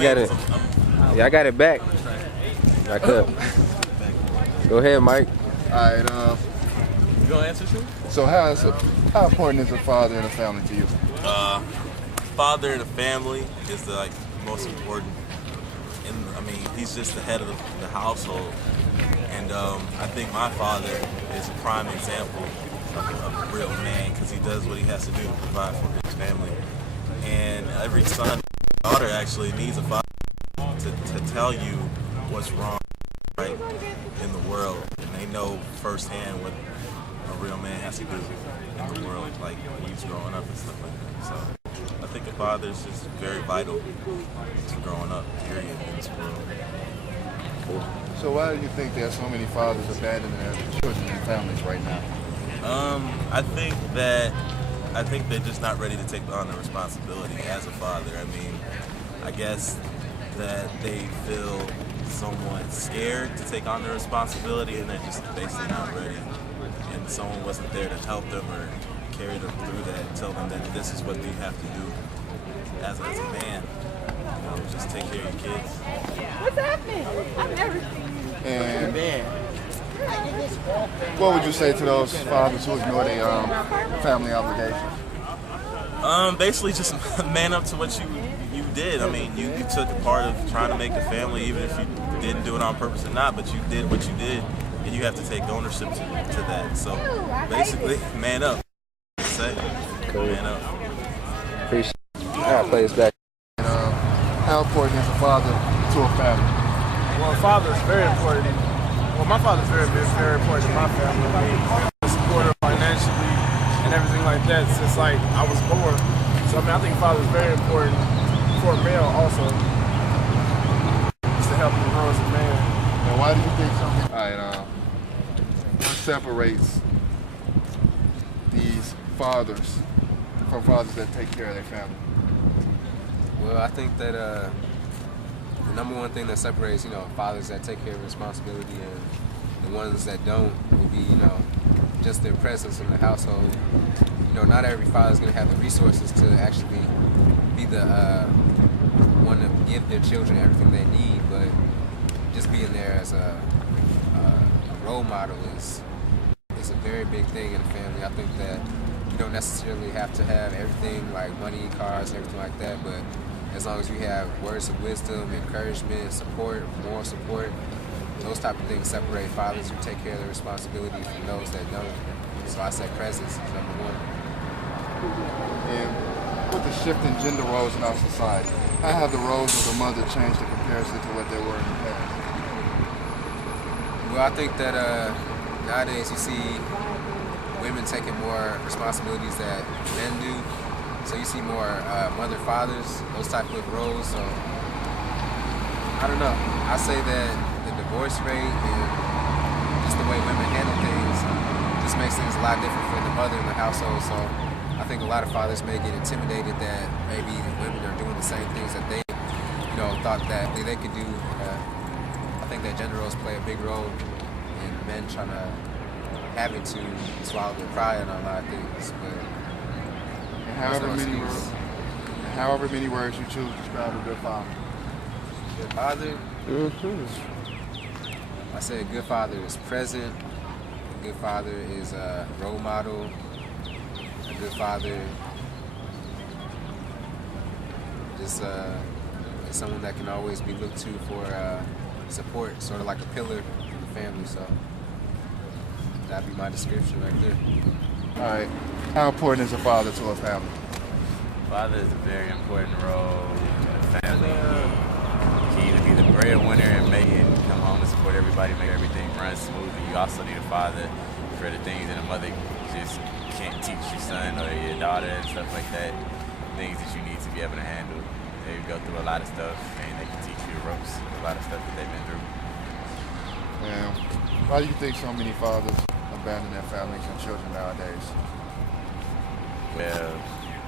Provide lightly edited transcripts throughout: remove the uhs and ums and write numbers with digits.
I got it. Yeah, I got it back. Back up. Go ahead, Mike. All right. You gonna answer too? So how important is a father in a family to you? Father in a family is the most important. He's just the head of the household, and I think my father is a prime example of a real man because he does what he has to do to provide for his family. And every son, daughter actually needs a father to tell you what's wrong, right, in the world, and they know firsthand what a real man has to do in the world, like when he's growing up and stuff like that. So I think a father is just very vital to growing up, period, in this world. So why do you think there are so many fathers abandoning their children and families right now? I think they're just not ready to take on the responsibility as a father. I guess that they feel somewhat scared to take on the responsibility, and they're just basically not ready. And someone wasn't there to help them or carry them through that, tell them that this is what they have to do as a man. Just take care of your kids. What's happening? I'm everything. And what would you say to those fathers who ignore their family obligations? Basically just man up to what you did. You took a part of trying to make a family, even if you didn't do it on purpose or not, but you did what you did, and you have to take ownership to that. So basically, man up. Say, Cool. man up. Appreciate it. I'll play this back. How important is a father to a family? Well, a father is very important. Well, my father's very important to my family. He's supportive financially and everything like that since I was born. So I think father is very important for a male also, just to help him grow as a man. And why do you think something? All right. What separates these fathers from fathers that take care of their family? Well, I think that the number one thing that separates, fathers that take care of responsibility and the ones that don't would be, just their presence in the household. Not every father is going to have the resources to actually be the one to give their children everything they need, but just being there as a role model is a very big thing in a family. I think that you don't necessarily have to have everything like money, cars, everything like that, but as long as you have words of wisdom, encouragement, support, moral support, those type of things separate fathers who take care of their responsibility from those that don't. So I say presence is number one. And with the shift in gender roles in our society, how have the roles of the mother changed in comparison to what they were in the past? Well, I think that nowadays you see women taking more responsibilities that men do. So you see more mother, fathers, those type of roles. So I don't know. I say that the divorce rate and just the way women handle things just makes things a lot different for the mother in the household. So I think a lot of fathers may get intimidated that maybe the women are doing the same things that they, thought that they could do. I think that gender roles play a big role in men having to swallow their pride on a lot of things. But however many words you choose to describe a good father. Good father? I say a good father is present. A good father is a role model. A good father is someone that can always be looked to for support, sort of like a pillar in the family. So that'd be my description right there. All right. How important is a father to a family? Father is a very important role in the family. He can either be the breadwinner and make it come home and support everybody, make everything run smoothly. You also need a father for the things that a mother just can't teach your son or your daughter and stuff like that. Things that you need to be able to handle. They go through a lot of stuff and they can teach you the ropes, a lot of stuff that they've been through. And why do you think so many fathers abandon their families and children nowadays? Well,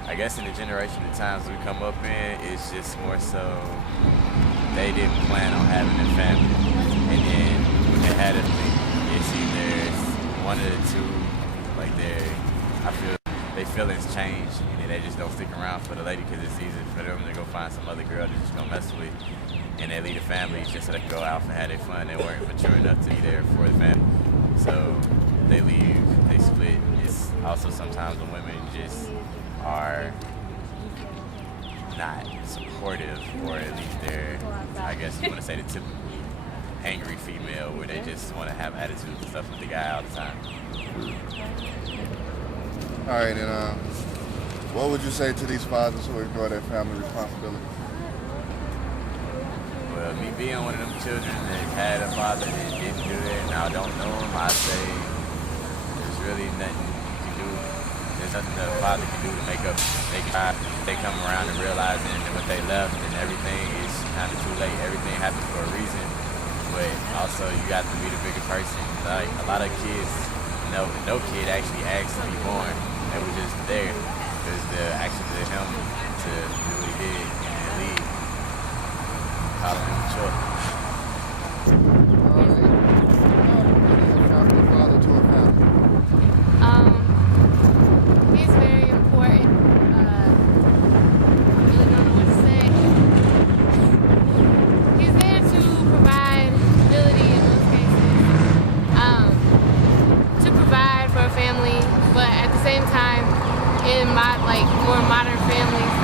I guess in the generation of times we come up in, it's just more so they didn't plan on having a family. And then when they had a thing, it's either one of the two, I feel they their feelings change, and they just don't stick around for the lady because it's easy for them to go find some other girl to just go mess with, and they leave the family just so they can go out and have their fun. They weren't mature enough to be there for the family, so they leave, they split. It's also sometimes when women just are not supportive, or at least they're, I guess you want to say, the typical angry female where they just want to have attitudes and stuff with the guy all the time. All right, and what would you say to these fathers who ignore their family responsibility? Well, me being one of them children that had a father that didn't do it and I don't know him, I say there's really nothing you can do. There's nothing that a father can do to make up. They come around and realizing that what they left and everything is kind of too late. Everything happens for a reason, but also you got to be the bigger person. Like a lot of kids, no kid actually asked to be born. They were just there because the action of him to do what he did and leave. Calling him short. Father to a family. He's very important. I really don't know what to say. He's there to provide stability in most cases. To provide for a family, but at the same time, in more modern families,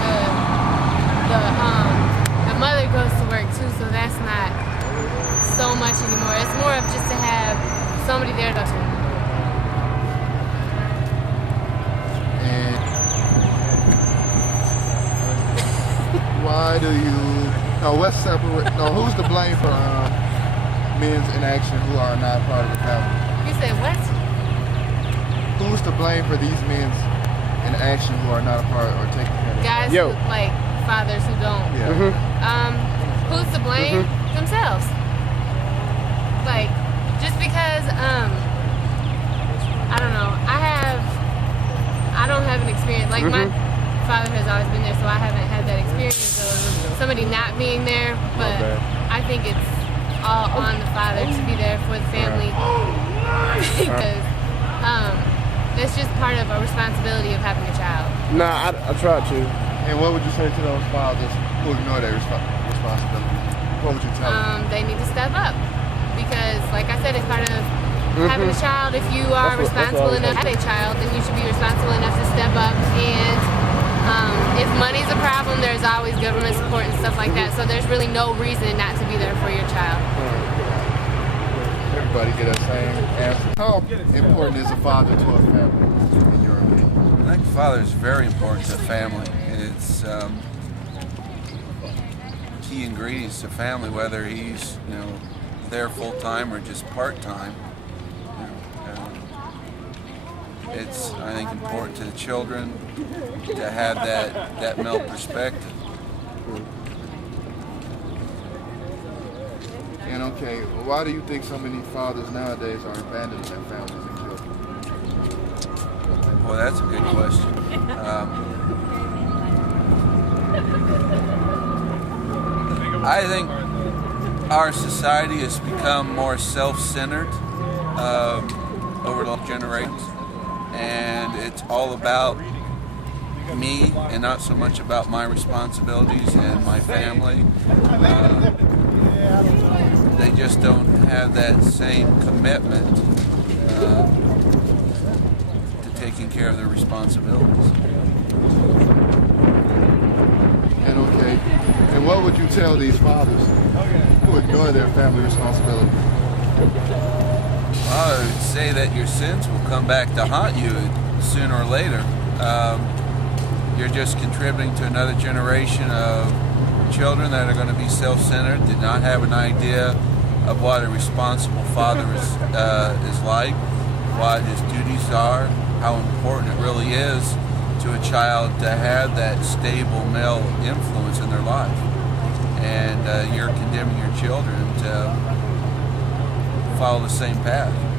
the mother goes to work too, so that's not so much anymore. It's more of just to have somebody there to talk to. Why do you? Who's to blame for men's inaction who are not part of the family? You said what? Who's to blame for these men's inaction who are not a part or taking care of? Guys who, like fathers who don't. Yeah. Who's to blame? Themselves. Like, just because I don't know. I don't have an experience. Like my father has always been there, so I haven't had that experience of somebody not being there. But I think it's all on the father to be there for the family because that's just part of a responsibility of having a child. Nah, I tried to. And what would you say to those fathers who ignore their responsibility? What would you tell them? They need to step up because, like I said, it's part of having a child. If you are responsible enough to have a child, then you should be responsible enough to step up. And if money's a problem, there's always government support and stuff like that. So there's really no reason not to be there for your child. Everybody get that same answer. How important is a father to a family, in your opinion? I think a father is very important to a family. It's key ingredients to family, whether he's there full time or just part time. It's, I think, important to the children to have that male perspective. And okay, why do you think so many fathers nowadays are abandoning their families and children? Well, that's a good question. I think our society has become more self-centered over the generations, and it's all about me and not so much about my responsibilities and my family. They just don't have that same commitment to taking care of their responsibilities. And what would you tell these fathers who ignore their family responsibility? Well, I would say that your sins will come back to haunt you sooner or later. You're just contributing to another generation of children that are going to be self-centered, did not have an idea of what a responsible father is like, what his duties are, how important it really is to a child to have that stable male influence in their life. And you're condemning your children to follow the same path.